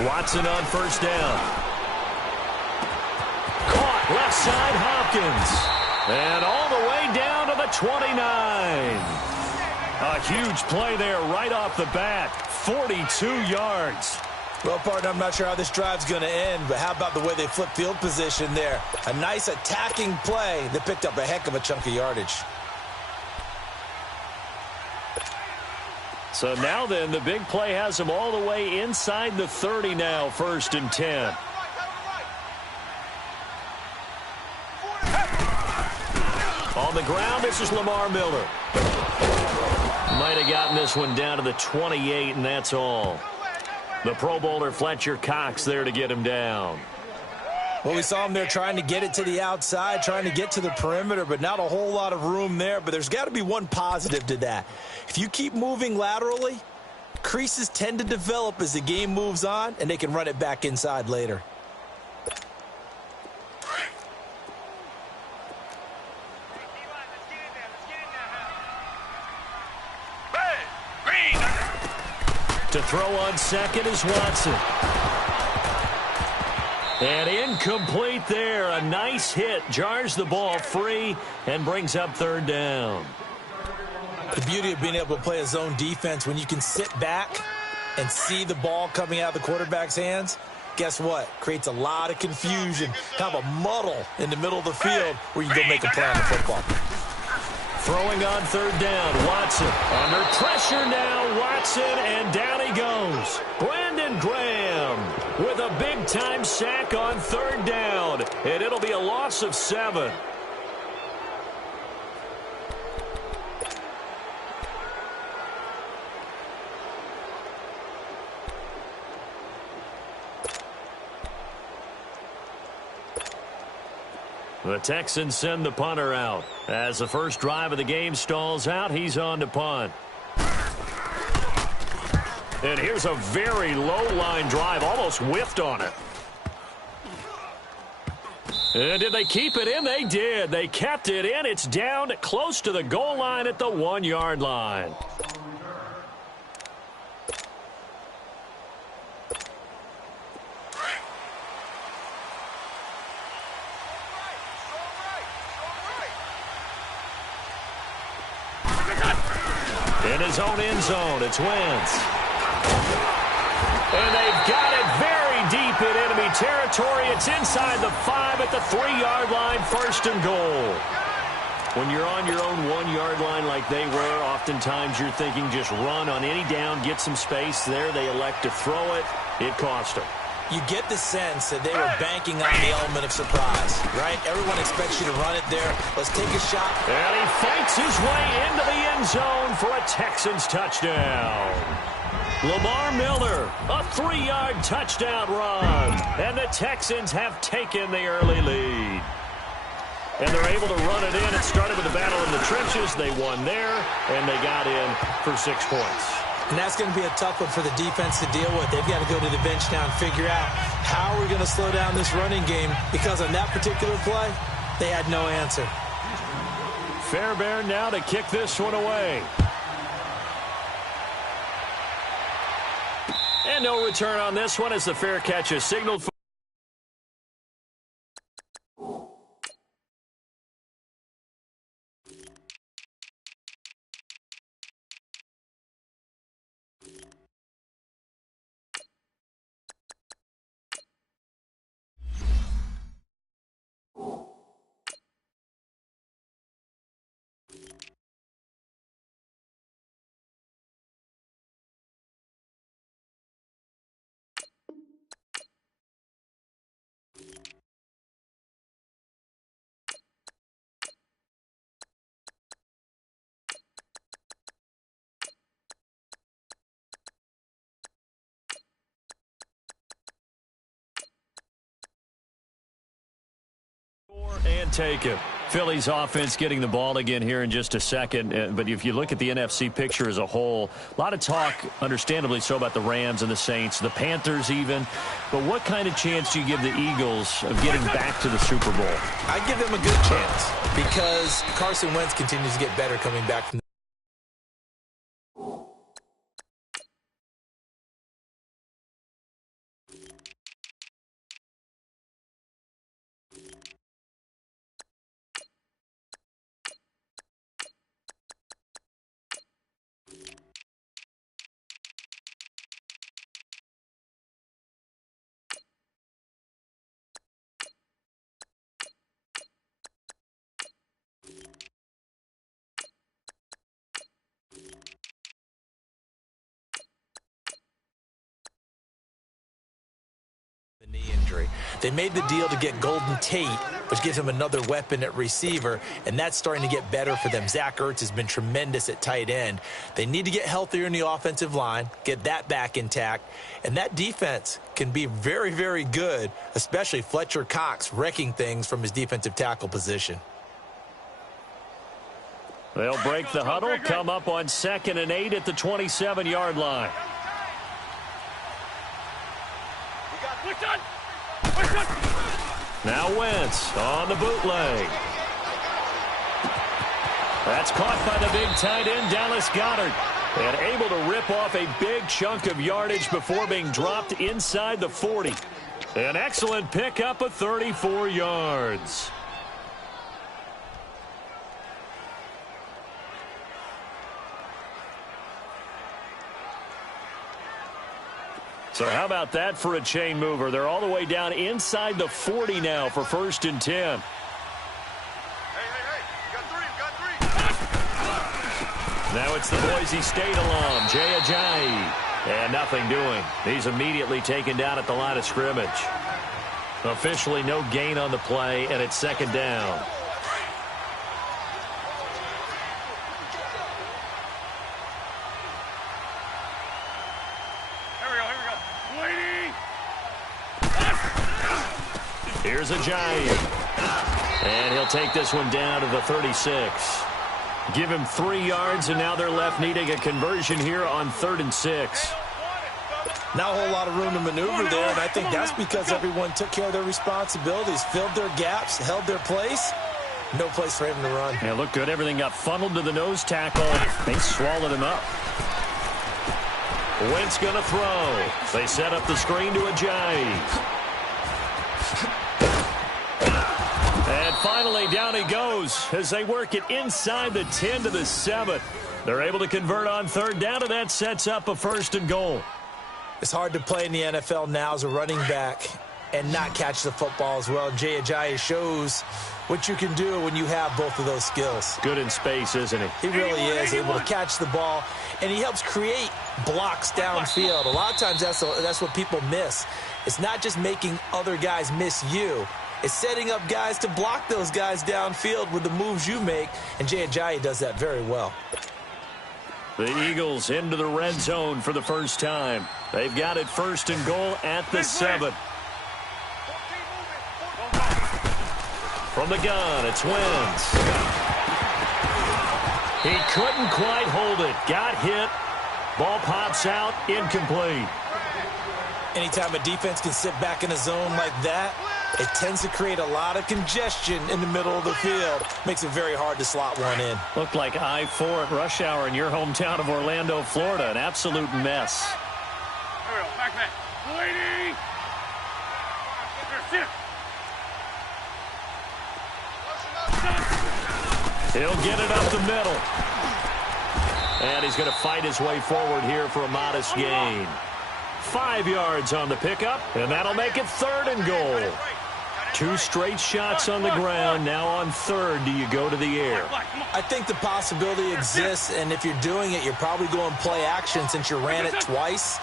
Watson on first down. Caught left side, Hopkins. And all the way down to the 29. A huge play there right off the bat. 42 yards. Well, partner, I'm not sure how this drive's going to end, but how about the way they flipped field position there? A nice attacking play that picked up a heck of a chunk of yardage. So now then, the big play has them all the way inside the 30 now, 1st and 10. On the ground, this is Lamar Miller. Might have gotten this one down to the 28, and that's all. The Pro Bowler Fletcher Cox there to get him down. Well, we saw him there trying to get it to the outside, trying to get to the perimeter, but not a whole lot of room there. But there's got to be one positive to that. If you keep moving laterally, creases tend to develop as the game moves on, and they can run it back inside later. To throw on second is Watson. And incomplete there. A nice hit. Jars the ball free and brings up 3rd down. The beauty of being able to play a zone defense when you can sit back and see the ball coming out of the quarterback's hands, guess what? Creates a lot of confusion, kind of a muddle in the middle of the field where you can go make a play on the football. Throwing on 3rd down, Watson. Under pressure now, Watson, and down he goes. Brandon Graham with a big-time sack on 3rd down, and it'll be a loss of 7. The Texans send the punter out. As the first drive of the game stalls out, he's on to punt. And here's a very low-line drive, almost whiffed on it. And did they keep it in? They did. They kept it in. It's down close to the goal line at the 1-yard line. In his own end zone, it's Wentz. And they've got it very deep in enemy territory. It's inside the 5 at the 3-yard line, 1st and goal. When you're on your own 1-yard line like they were, oftentimes you're thinking just run on any down, get some space. There they elect to throw it. It cost them. You get the sense that they were banking on the element of surprise, right? Everyone expects you to run it there. Let's take a shot. And he fights his way into the end zone for a Texans touchdown. Lamar Miller, a 3-yard touchdown run. And the Texans have taken the early lead. And they're able to run it in. It started with a battle in the trenches. They won there, and they got in for 6 points. And that's going to be a tough one for the defense to deal with. They've got to go to the bench now and figure out how we're going to slow down this running game, because on that particular play, they had no answer. Fairbairn now to kick this one away. And no return on this one as the fair catch is signaled for. And take it. Philly's offense getting the ball again here in just a second. But if you look at the NFC picture as a whole, a lot of talk, understandably so, about the Rams and the Saints, the Panthers even. But what kind of chance do you give the Eagles of getting back to the Super Bowl? I give them a good chance because Carson Wentz continues to get better coming back from They made the deal to get Golden Tate, which gives him another weapon at receiver, and that's starting to get better for them. Zach Ertz has been tremendous at tight end. They need to get healthier in the offensive line, get that back intact, and that defense can be very, very good, especially Fletcher Cox wrecking things from his defensive tackle position. They'll break the huddle, come up on 2nd and 8 at the 27-yard line. Now Wentz on the bootleg. That's caught by the big tight end, Dallas Goedert. And able to rip off a big chunk of yardage before being dropped inside the 40. An excellent pickup of 34 yards. So how about that for a chain mover? They're all the way down inside the 40 now for 1st and 10. Hey, got three. Now it's the Boise State alum, Jay Ajayi. And nothing doing. He's immediately taken down at the line of scrimmage. Officially no gain on the play, and it's 2nd down. Here's Ajayi. And he'll take this one down to the 36. Give him 3 yards, and now they're left needing a conversion here on 3rd and 6. Not a whole lot of room to maneuver there, and I think that's because everyone took care of their responsibilities, filled their gaps, held their place. No place for him to run. Yeah, looked good. Everything got funneled to the nose tackle. They swallowed him up. Wentz going to throw. They set up the screen to Ajayi. And finally, down he goes as they work it inside the 10 to the 7. They're able to convert on 3rd down, and that sets up a 1st and goal. It's hard to play in the NFL now as a running back and not catch the football as well. Jay Ajayi shows what you can do when you have both of those skills. Good in space, isn't he? He really is able to catch the ball, and he helps create blocks downfield. A lot of times that's what people miss. It's not just making other guys miss you. It's setting up guys to block those guys downfield with the moves you make, and Jay Ajayi does that very well. The Eagles into the red zone for the first time. They've got it 1st and goal at the 7. From the gun, it's Wentz. He couldn't quite hold it. Got hit. Ball pops out, incomplete. Anytime a defense can sit back in a zone like that, it tends to create a lot of congestion in the middle of the field. Makes it very hard to slot one in. Looked like I-4 at rush hour in your hometown of Orlando, Florida. An absolute mess. Here we go. Back. Lady. Here, sit. He'll get it up the middle. And he's going to fight his way forward here for a modest gain. 5 yards on the pickup, and that'll make it 3rd and goal. 2 straight shots on the ground. Now on 3rd, do you go to the air? I think the possibility exists, and if you're doing it, you're probably going play action since you ran it twice.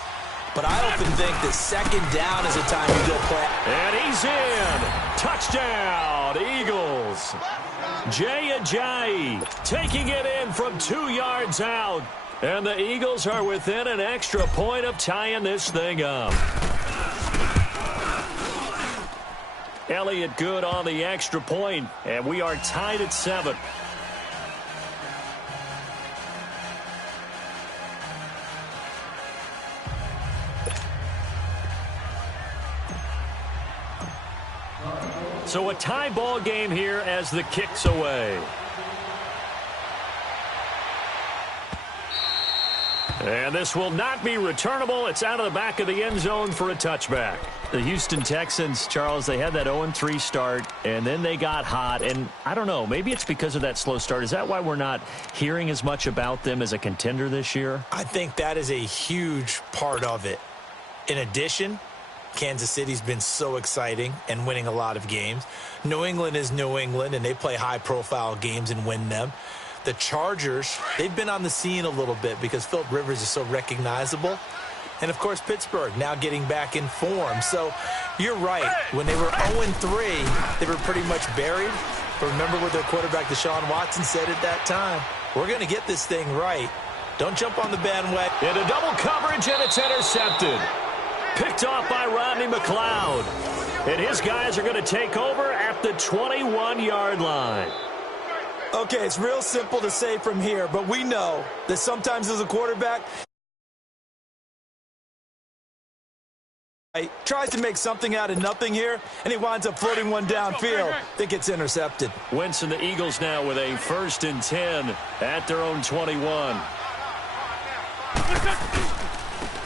But I often think that 2nd down is a time you go play. And he's in. Touchdown, Eagles. Jay Ajayi taking it in from 2 yards out. And the Eagles are within an extra point of tying this thing up. Elliott good on the extra point, and we are tied at 7. So a tie ball game here as the kick's away. And this will not be returnable. It's out of the back of the end zone for a touchback. The Houston Texans, Charles, they had that 0-3 start, and then they got hot. And I don't know, maybe it's because of that slow start. Is that why we're not hearing as much about them as a contender this year? I think that is a huge part of it. In addition, Kansas City's been so exciting and winning a lot of games. New England is New England, and they play high-profile games and win them. The Chargers, they've been on the scene a little bit because Phillip Rivers is so recognizable. And, of course, Pittsburgh now getting back in form. So you're right. When they were 0-3, they were pretty much buried. But remember what their quarterback, Deshaun Watson, said at that time. We're going to get this thing right. Don't jump on the bandwagon. Into double coverage, and it's intercepted. Picked off by Rodney McLeod. And his guys are going to take over at the 21-yard line. Okay, it's real simple to say from here, but we know that sometimes as a quarterback, he tries to make something out of nothing here, and he winds up floating one downfield that gets intercepted. Wentz and the Eagles now with a 1st and 10 at their own 21.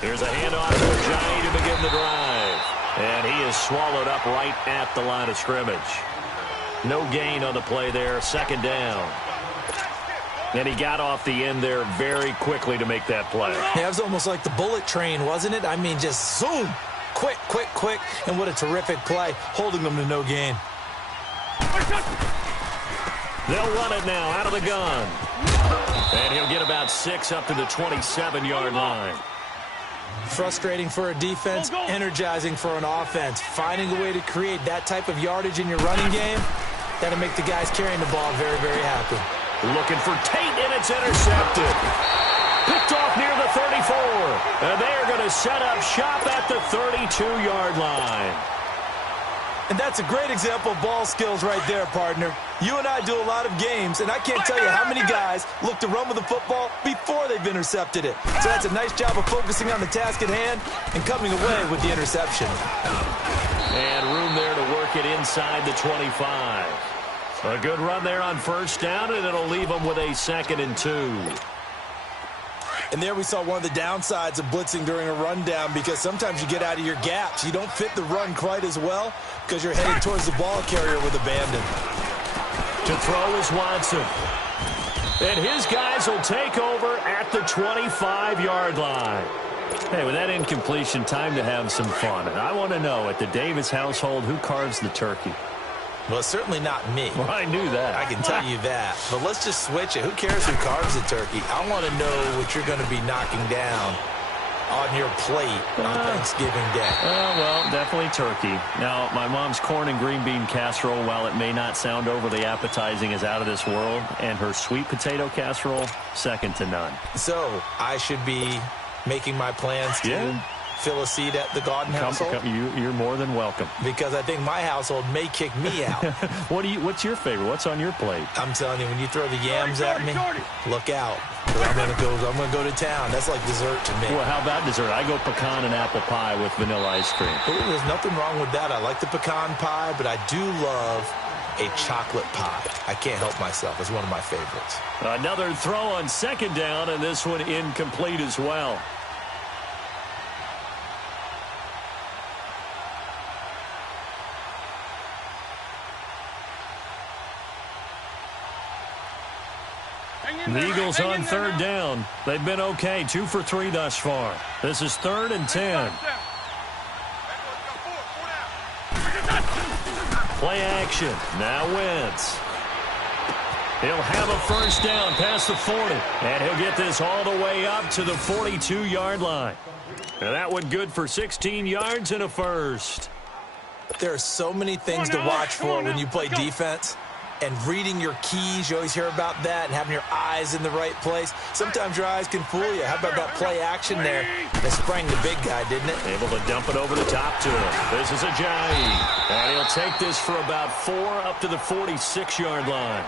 Here's a handoff to Ajayi to begin the drive. And he is swallowed up right at the line of scrimmage. No gain on the play there, 2nd down. And he got off the end there very quickly to make that play. Yeah, it was almost like the bullet train, wasn't it? I mean, just zoom. Quick, quick, quick. And what a terrific play, holding them to no gain. They'll run it now out of the gun. And he'll get about 6 up to the 27-yard line. Frustrating for a defense, energizing for an offense. Finding a way to create that type of yardage in your running game, that'll make the guys carrying the ball very, very happy. Looking for Tate, and it's intercepted. Picked off near the 34. And they're going to set up shop at the 32-yard line. And that's a great example of ball skills right there, partner. You and I do a lot of games, and I can't tell you how many guys look to run with the football before they've intercepted it. So that's a nice job of focusing on the task at hand and coming away with the interception. And room there to work it inside the 25. A good run there on 1st down, and it'll leave them with a 2nd and 2. And there we saw one of the downsides of blitzing during a rundown, because sometimes you get out of your gaps. You don't fit the run quite as well because you're headed towards the ball carrier with abandon. To throw is Watson. And his guys will take over at the 25-yard line. Hey, with that incompletion, time to have some fun. And I want to know, at the Davis household, who carves the turkey? Well, it's certainly not me. Well, I knew that. I can tell you that. But let's just switch it. Who cares who carves the turkey? I want to know what you're going to be knocking down on your plate on Thanksgiving Day. Well, definitely turkey. Now, my mom's corn and green bean casserole, while it may not sound overly appetizing, is out of this world. And her sweet potato casserole, second to none. So, I should be making my plans to fill a seat at the Garden household? You're more than welcome. Because I think my household may kick me out. What's your favorite? What's on your plate? I'm telling you, when you throw the yams at me, look out. I'm gonna go to town. That's like dessert to me. Well, how about dessert? I go pecan and apple pie with vanilla ice cream. Ooh, there's nothing wrong with that. I like the pecan pie, but I do love a chocolate pie. I can't help myself. It's one of my favorites. Another throw on 2nd down, and this one incomplete as well. The Eagles on 3rd down. They've been okay, 2 for 3 thus far. This is 3rd and 10. Play action. Now Wentz. He'll have a 1st down past the 40. And he'll get this all the way up to the 42-yard line. And that one good for 16 yards and a 1st. There are so many things to watch for when you play defense. And reading your keys, you always hear about that, and having your eyes in the right place. Sometimes your eyes can fool you. How about that play action there? That sprang the big guy, didn't it? Able to dump it over the top to him. This is Ajayi. And he'll take this for about 4 up to the 46-yard line.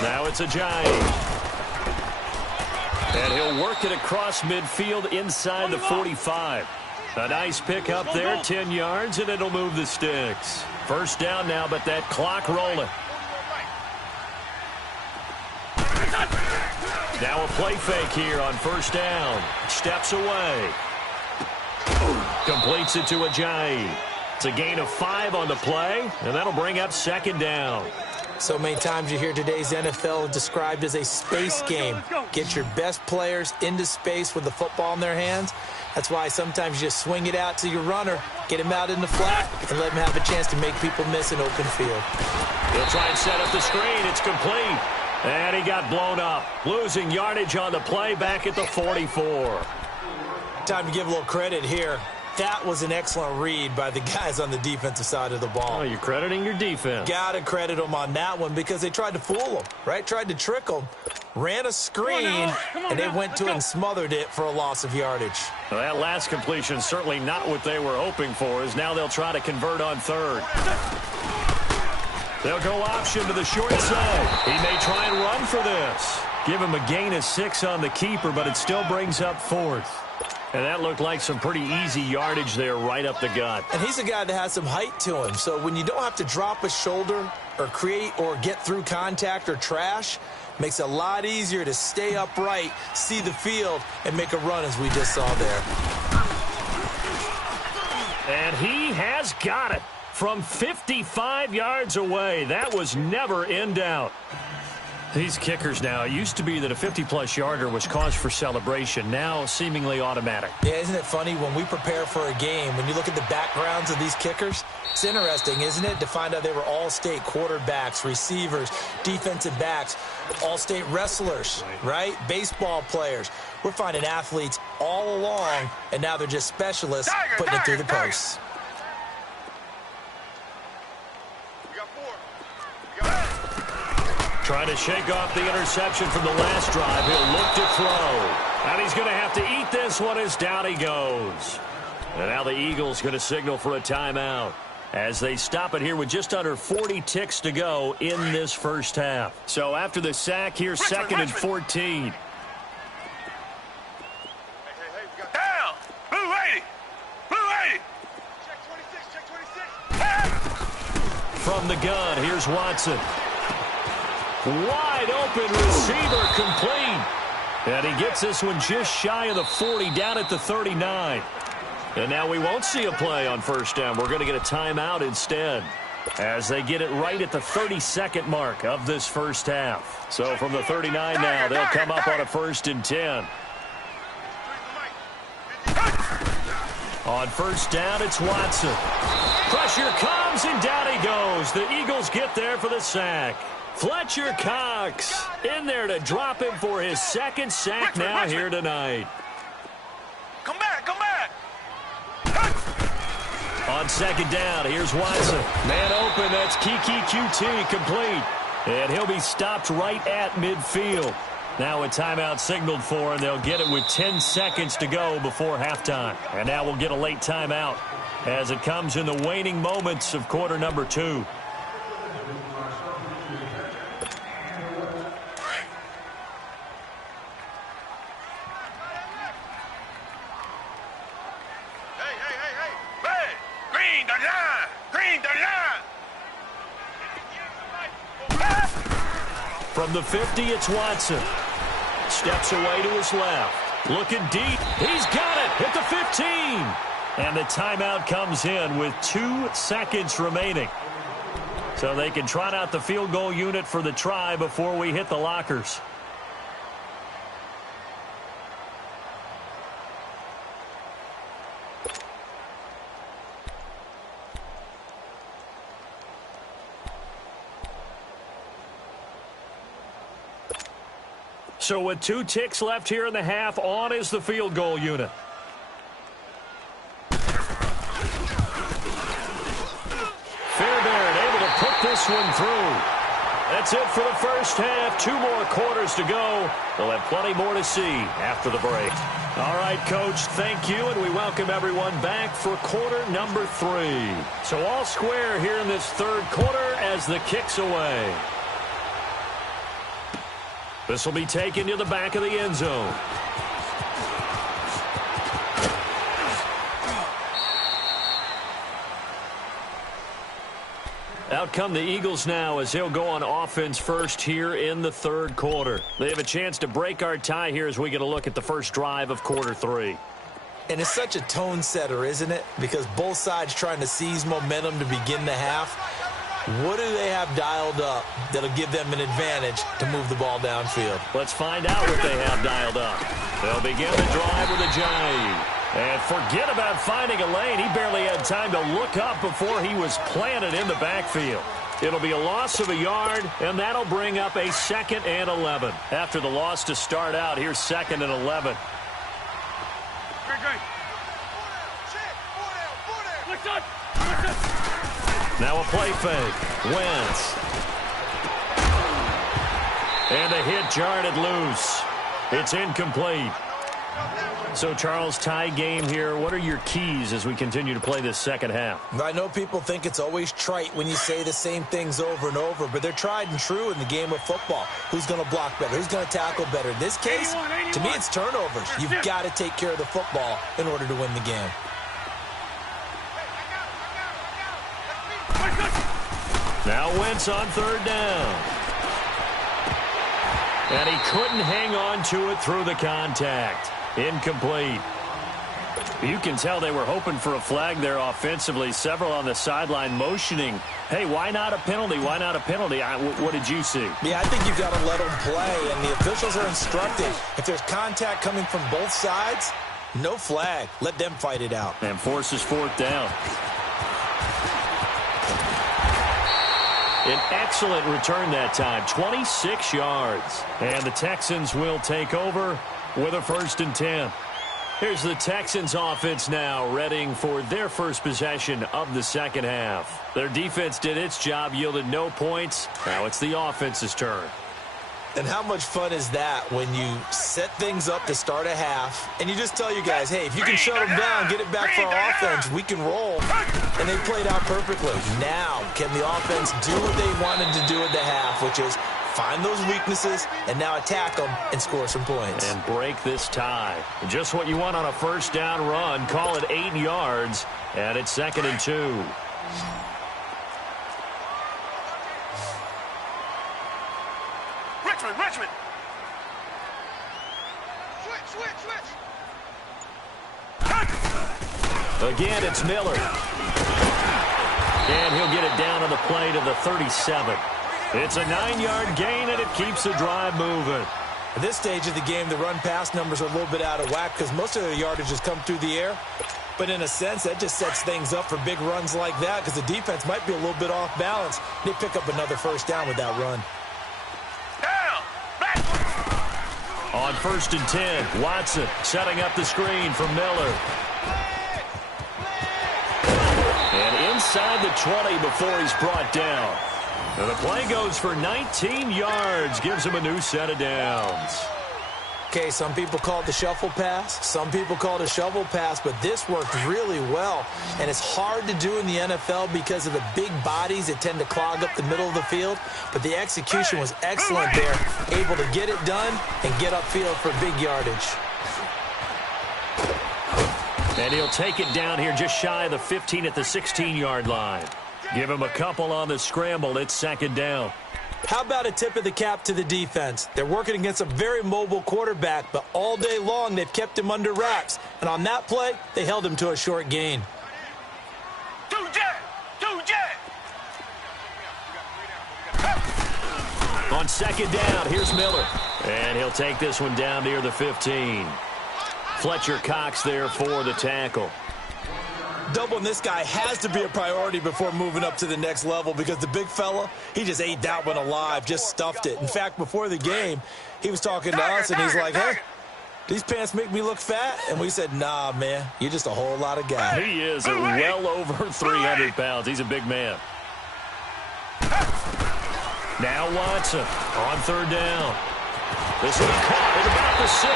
Now it's Ajayi. And he'll work it across midfield inside the 45. A nice pick up there, 10 yards, and it'll move the sticks. 1st down now, but that clock rolling. Now a play fake here on 1st down. Steps away. Completes it to Ajayi. It's a gain of 5 on the play, and that'll bring up 2nd down. So many times you hear today's NFL described as a space game. Get your best players into space with the football in their hands. That's why sometimes you just swing it out to your runner, get him out in the flat, and let him have a chance to make people miss an open field. He'll try and set up the screen. It's complete. And he got blown up, losing yardage on the play back at the 44. Time to give a little credit here. That was an excellent read by the guys on the defensive side of the ball. Oh, you're crediting your defense. Got to credit them on that one because they tried to fool them, right? Tried to trick them. Ran a screen, and they went to it and smothered it for a loss of yardage. Well, that last completion certainly not what they were hoping for, as now they'll try to convert on third. They'll go option to the short side. He may try and run for this. Give him a gain of 6 on the keeper, but it still brings up fourth. And that looked like some pretty easy yardage there right up the gut. And he's a guy that has some height to him. So when you don't have to drop a shoulder or create or get through contact or trash, makes it a lot easier to stay upright, see the field, and make a run as we just saw there. And he has got it from 55 yards away. That was never in doubt. These kickers now, it used to be that a 50-plus yarder was cause for celebration, now seemingly automatic. Yeah, isn't it funny when we prepare for a game, when you look at the backgrounds of these kickers, it's interesting, isn't it, to find out they were all-state quarterbacks, receivers, defensive backs, all-state wrestlers, right? Baseball players. We're finding athletes all along, and now they're just specialists putting it through the posts. Trying to shake off the interception from the last drive. He'll look to throw. And he's going to have to eat this one as down he goes. And now the Eagles going to signal for a timeout as they stop it here with just under 40 ticks to go in this first half. So after the sack, here's second and 14. Down! Blue 80! Blue 80! Check 26, check 26! From the gun, here's Watson. Wide open receiver complete. And he gets this one just shy of the 40 down at the 39. And now we won't see a play on first down. We're going to get a timeout instead as they get it right at the 32nd mark of this first half. So from the 39 now, they'll come up on a 1st and 10. On first down, it's Watson. Pressure comes, and down he goes. The Eagles get there for the sack. Fletcher Cox in there to drop him for his second sack now here tonight. Come back, come back! On second down, here's Watson. Man open, that's Kiki QT complete. And he'll be stopped right at midfield. Now a timeout signaled for, and they'll get it with 10 seconds to go before halftime. And now we'll get a late timeout as it comes in the waning moments of quarter number 2. From the 50, it's Watson. Steps away to his left. Looking deep. He's got it at the 15. And the timeout comes in with 2 seconds remaining. So they can trot out the field goal unit for the try before we hit the lockers. So with 2 ticks left here in the half, on is the field goal unit. Fairbairn able to put this one through. That's it for the first half. 2 more quarters to go. We'll have plenty more to see after the break. All right, Coach, thank you, and we welcome everyone back for quarter number 3. So all square here in this third quarter as the kick's away. This will be taken to the back of the end zone. Out come the Eagles now as they'll go on offense first here in the third quarter. They have a chance to break our tie here as we get a look at the first drive of quarter 3. And it's such a tone setter, isn't it? Because both sides trying to seize momentum to begin the half. What do they have dialed up that'll give them an advantage to move the ball downfield? Let's find out what they have dialed up. They'll begin the drive with a J. And forget about finding a lane. He barely had time to look up before he was planted in the backfield. It'll be a loss of a yard, and that'll bring up a 2nd and 11. After the loss to start out, here's 2nd and 11. Now a play fake. Wentz. And the hit jarred loose. It's incomplete. So, Charles, tie game here. What are your keys as we continue to play this second half? I know people think it's always trite when you say the same things over and over, but they're tried and true in the game of football. Who's going to block better? Who's going to tackle better? In this case, to me, it's turnovers. You've got to take care of the football in order to win the game. Now Wentz on 3rd down. And he couldn't hang on to it through the contact. Incomplete. You can tell they were hoping for a flag there offensively. Several on the sideline motioning, hey, why not a penalty? Why not a penalty? What did you see? Yeah, I think you've got to let them play, and the officials are instructed. If there's contact coming from both sides, no flag. Let them fight it out. And forces 4th down. An excellent return that time, 26 yards. And the Texans will take over with a 1st and 10. Here's the Texans offense now, readying for their first possession of the second half. Their defense did its job, yielded no points. Now it's the offense's turn. And how much fun is that when you set things up to start a half, and you just tell your guys, hey, if you can shut them down, get it back for our offense, we can roll. And they played out perfectly. Now, can the offense do what they wanted to do at the half, which is find those weaknesses and now attack them and score some points. And break this tie. Just what you want on a 1st down run. Call it 8 yards, and it's 2nd and 2. Richmond. Switch. Again, it's Miller. And he'll get it down on the play to the 37. It's a 9-yard gain, and it keeps the drive moving. At this stage of the game, the run-pass numbers are a little bit out of whack because most of the yardage has come through the air. But in a sense, that just sets things up for big runs like that because the defense might be a little bit off balance. They pick up another 1st down with that run. On 1st and 10, Watson setting up the screen for Miller. And inside the 20 before he's brought down. And the play goes for 19 yards, gives him a new set of downs. Okay, some people call it the shuffle pass. Some people call it a shovel pass, but this worked really well. And it's hard to do in the NFL because of the big bodies that tend to clog up the middle of the field. But the execution was excellent there, able to get it done and get upfield for big yardage. And he'll take it down here just shy of the 15 at the 16-yard line. Give him a couple on the scramble. It's 2nd down. How about a tip of the cap to the defense? They're working against a very mobile quarterback, but all day long they've kept him under wraps. And on that play, they held him to a short gain. Two jet. On 2nd down, here's Miller. And he'll take this one down near the 15. Fletcher Cox there for the tackle. Doubling this guy has to be a priority before moving up to the next level because the big fella, he just ate that one alive, just stuffed it. In fact, before the game, he was talking to us, and he's like, hey, these pants make me look fat? And we said, nah, man, you're just a whole lot of guy. He is well over 300 pounds. He's a big man. Now Watson on 3rd down. This one caught at about the 6.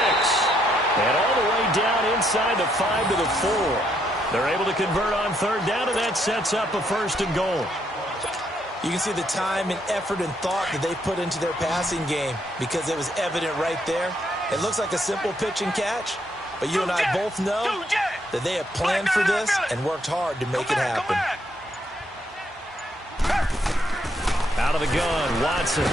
And all the way down inside the 5 to the 4. They're able to convert on 3rd down, and that sets up a 1st and goal. You can see the time and effort and thought that they put into their passing game because it was evident right there. It looks like a simple pitch and catch, but you and I both know that they have planned for this and worked hard to make it happen. Out of the gun, Watson.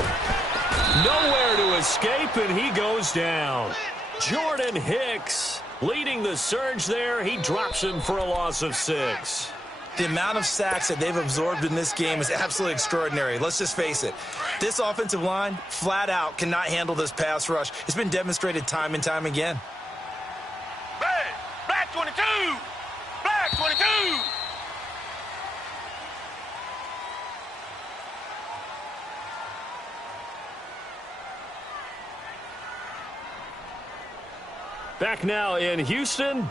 Nowhere to escape, and he goes down. Jordan Hicks leading the surge there. He drops him for a loss of 6. The amount of sacks that they've absorbed in this game is absolutely extraordinary. Let's just face it. This offensive line, flat out, cannot handle this pass rush. It's been demonstrated time and time again. Red, black 22. Black 22. Back now in Houston.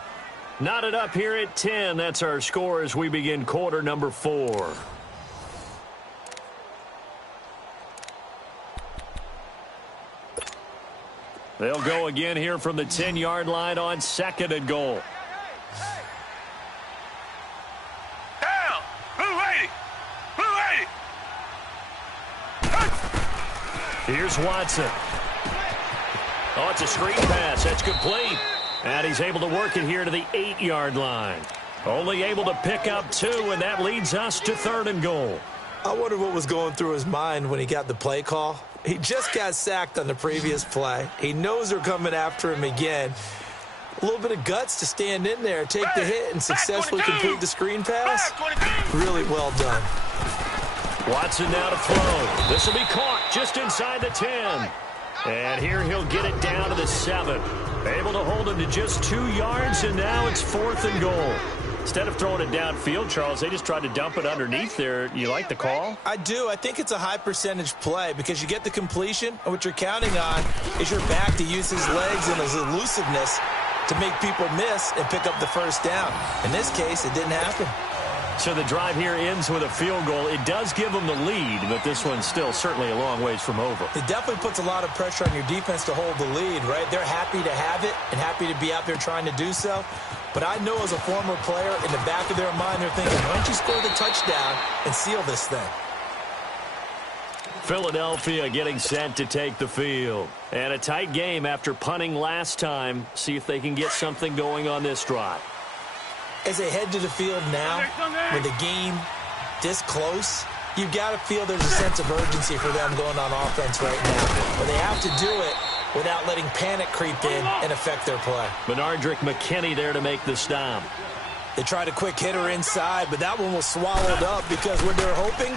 Knotted up here at 10. That's our score as we begin quarter number 4. They'll go again here from the 10-yard line on 2nd and goal. Down. Blue 80. Blue 80. Here's Watson. Oh, it's a screen pass. That's complete. And he's able to work it here to the 8-yard line. Only able to pick up 2, and that leads us to 3rd and goal. I wonder what was going through his mind when he got the play call. He just got sacked on the previous play. He knows they're coming after him again. A little bit of guts to stand in there, take the hit, and successfully complete the screen pass. Really well done. Watson now to throw. This will be caught just inside the 10. And here he'll get it down to the 7. Able to hold him to just 2 yards, and now it's 4th and goal. Instead of throwing it downfield, Charles, they just tried to dump it underneath there. You like the call? I do. I think it's a high-percentage play because you get the completion, and what you're counting on is your back to use his legs and his elusiveness to make people miss and pick up the first down. In this case, it didn't happen. So the drive here ends with a field goal. It does give them the lead, but this one's still certainly a long ways from over. It definitely puts a lot of pressure on your defense to hold the lead, right? They're happy to have it and happy to be out there trying to do so. But I know as a former player, in the back of their mind, they're thinking, why don't you score the touchdown and seal this thing? Philadelphia getting set to take the field. And a tight game after punting last time. See if they can get something going on this drive. As they head to the field now, with the game this close, you've got to feel there's a sense of urgency for them going on offense right now. But they have to do it without letting panic creep in and affect their play. Benardrick McKinney there to make the stop. They tried a quick hitter inside, but that one was swallowed up because when they're hoping,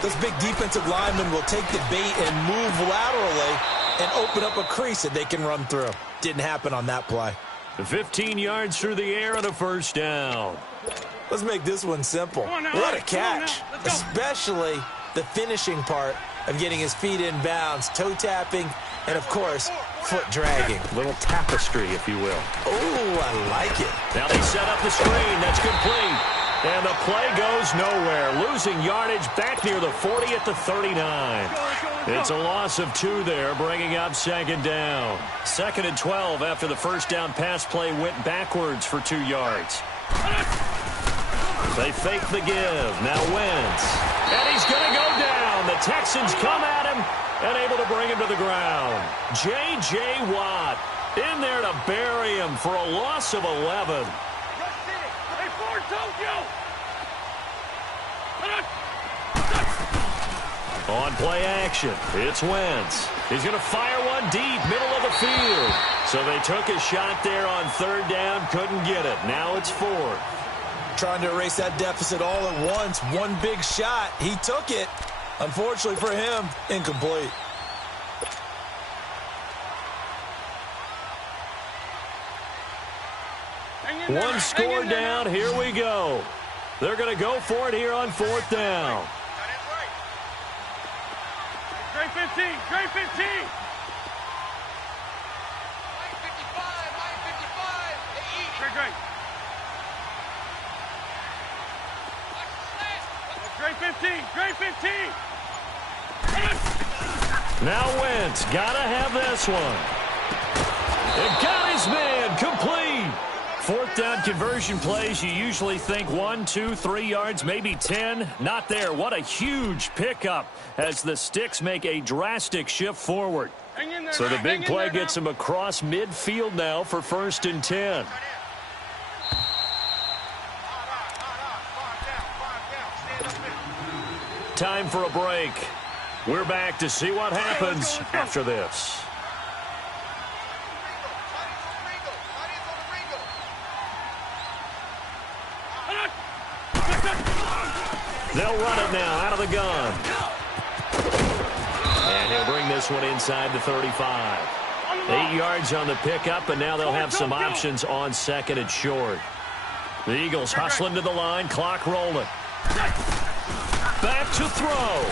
those big defensive linemen will take the bait and move laterally and open up a crease that they can run through. Didn't happen on that play. 15 yards through the air and a first down. Let's make this one simple. What a catch, especially the finishing part of getting his feet in bounds, toe tapping, and, of course, foot dragging. Little tapestry, if you will. Oh, I like it. Now they set up the screen. That's complete. And the play goes nowhere. Losing yardage back near the 40 at the 39. It's a loss of 2 there, bringing up 2nd down. 2nd and 12 after the first down pass play went backwards for 2 yards. They fake the give. Now Wentz. And he's going to go down. The Texans come at him and able to bring him to the ground. J.J. Watt in there to bury him for a loss of 11. On play action, it's Wentz. He's going to fire one deep, middle of the field. So they took a shot there on 3rd down, couldn't get it. Now it's 4th. Trying to erase that deficit all at once. One big shot. He took it. Unfortunately for him, incomplete. One score down. Here we go. They're going to go for it here on 4th down. Trey 15. Trey 15. Trey. Trey 15. Trey 15. Now Wentz got to have this one. It got his man complete. 4th down conversion plays, you usually think 1, 2, 3 yards, maybe 10. Not there. What a huge pickup as the Sticks make a drastic shift forward. So the big play gets him across midfield now for 1st and 10. Time for a break. We're back to see what happens after this. They'll run it now out of the gun. And he'll bring this one inside the 35. 8 yards on the pickup, and now they'll have some options on second and short. The Eagles hustling to the line, clock rolling. Back to throw.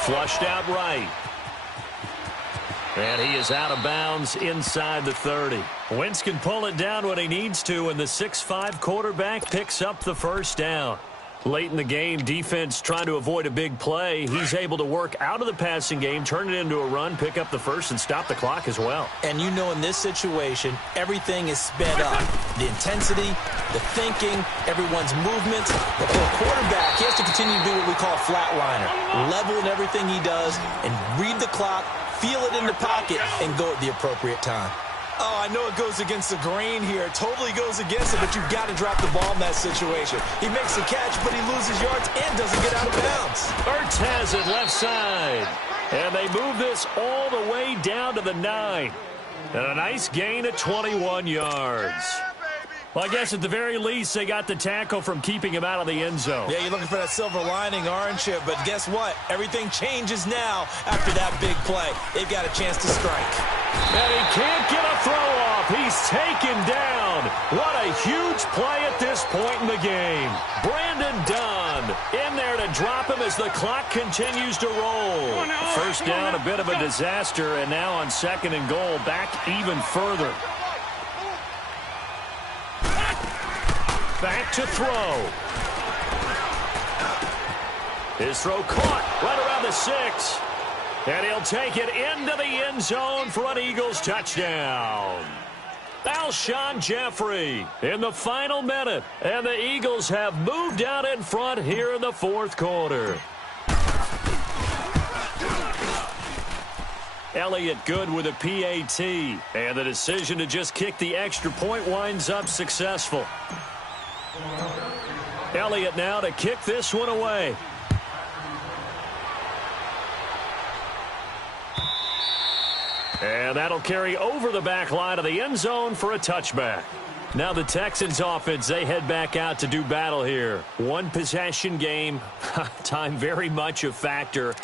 Flushed out right. And he is out of bounds inside the 30. Wentz can pull it down when he needs to, and the 6'5" quarterback picks up the first down. Late in the game, defense trying to avoid a big play. He's able to work out of the passing game, turn it into a run, pick up the first, and stop the clock as well. And you know in this situation, everything is sped up. The intensity, the thinking, everyone's movements. But for a quarterback, he has to continue to do what we call a flatliner. Level in everything he does and read the clock, feel it in the pocket, and go at the appropriate time. Oh, I know it goes against the grain here. It totally goes against it, but you've got to drop the ball in that situation. He makes the catch, but he loses yards and doesn't get out of bounds. Ertz has it left side. And they move this all the way down to the 9. And a nice gain of 21 yards. Well, I guess at the very least, they got the tackle from keeping him out of the end zone. Yeah, you're looking for that silver lining, aren't you? But guess what? Everything changes now after that big play. They've got a chance to strike. And he can't get a throw off. He's taken down. What a huge play at this point in the game. Brandon Dunn in there to drop him as the clock continues to roll. First down, a bit of a disaster, and now on second and goal, back even further. Back to throw. His throw caught right around the 6. And he'll take it into the end zone for an Eagles touchdown. Alshon Jeffrey in the final minute. And the Eagles have moved out in front here in the fourth quarter. Elliott good with a PAT. And the decision to just kick the extra point winds up successful. Elliott now to kick this one away. And that'll carry over the back line of the end zone for a touchback. Now the Texans offense, they head back out to do battle here. One possession game, time very much a factor.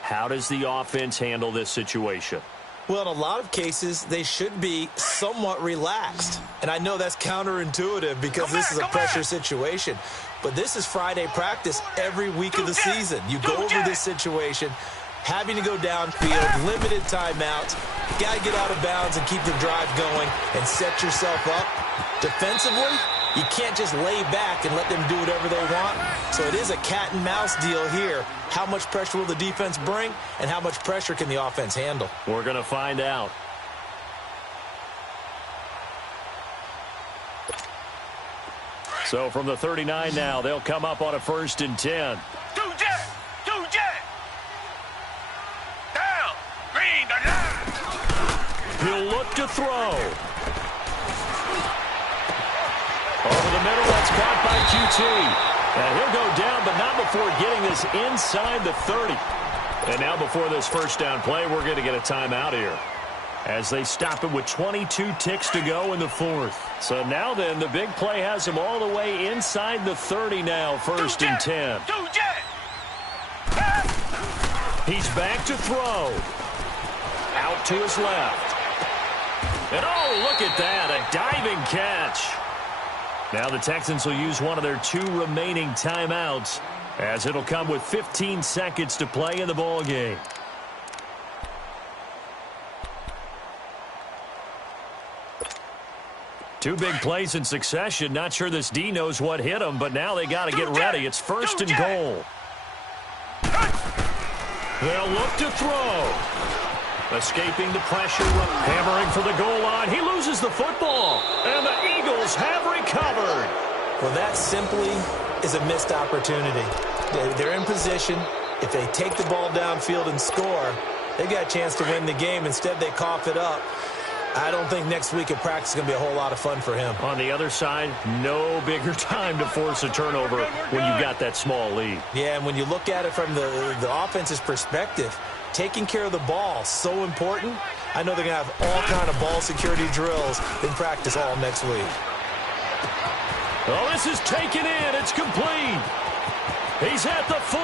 How does the offense handle this situation? Well, in a lot of cases, they should be somewhat relaxed. And I know that's counterintuitive because this is a pressure situation. But this is Friday practice every week of the season. You go over this situation, having to go downfield, limited timeouts, got to get out of bounds and keep the drive going and set yourself up. Defensively, you can't just lay back and let them do whatever they want. So it is a cat and mouse deal here. How much pressure will the defense bring, and how much pressure can the offense handle? We're going to find out. So from the 39 now, they'll come up on a 1st and 10. Two jet. Down. Green, the line. He'll look to throw. Over the middle, that's caught by QT. And he'll go down, but not before getting this inside the 30. And now before this first down play, we're going to get a timeout here, as they stop it with 22 ticks to go in the fourth. So now then, the big play has him all the way inside the 30 now, 1st and 10. He's back to throw. Out to his left. And oh, look at that, a diving catch. Now the Texans will use one of their 2 remaining timeouts, as it'll come with 15 seconds to play in the ball game. Two big plays in succession. Not sure this D knows what hit him, but now they got to get ready. It's 1st and goal. They'll look to throw. Escaping the pressure, hammering for the goal line. He loses the football, and the Eagles have recovered. Well, that simply is a missed opportunity. They're in position. If they take the ball downfield and score, they've got a chance to win the game. Instead, they cough it up. I don't think next week at practice is going to be a whole lot of fun for him. On the other side, no bigger time to force a turnover when you've got that small lead. Yeah, and when you look at it from the offense's perspective, taking care of the ball, so important. I know they're going to have all kind of ball security drills in practice all next week. Oh, this is taken in. It's complete. He's at the 40.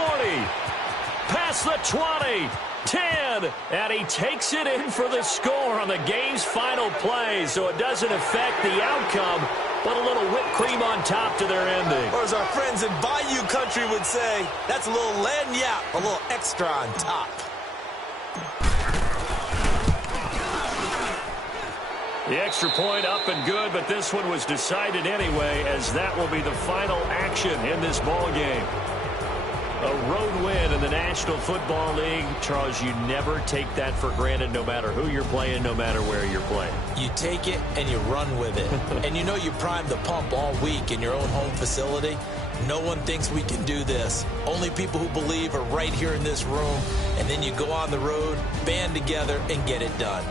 Past the 20. 10. And he takes it in for the score on the game's final play. So it doesn't affect the outcome, but a little whipped cream on top to their ending. Or as our friends in Bayou Country would say, that's a little lagniappe, a little extra on top. The extra point up and good, but this one was decided anyway, as that will be the final action in this ball game. A road win in the National Football League. Charles, you never take that for granted, no matter who you're playing, no matter where you're playing. You take it and you run with it. And you know you primed the pump all week in your own home facility. No one thinks we can do this. Only people who believe are right here in this room. And then you go on the road, band together, and get it done.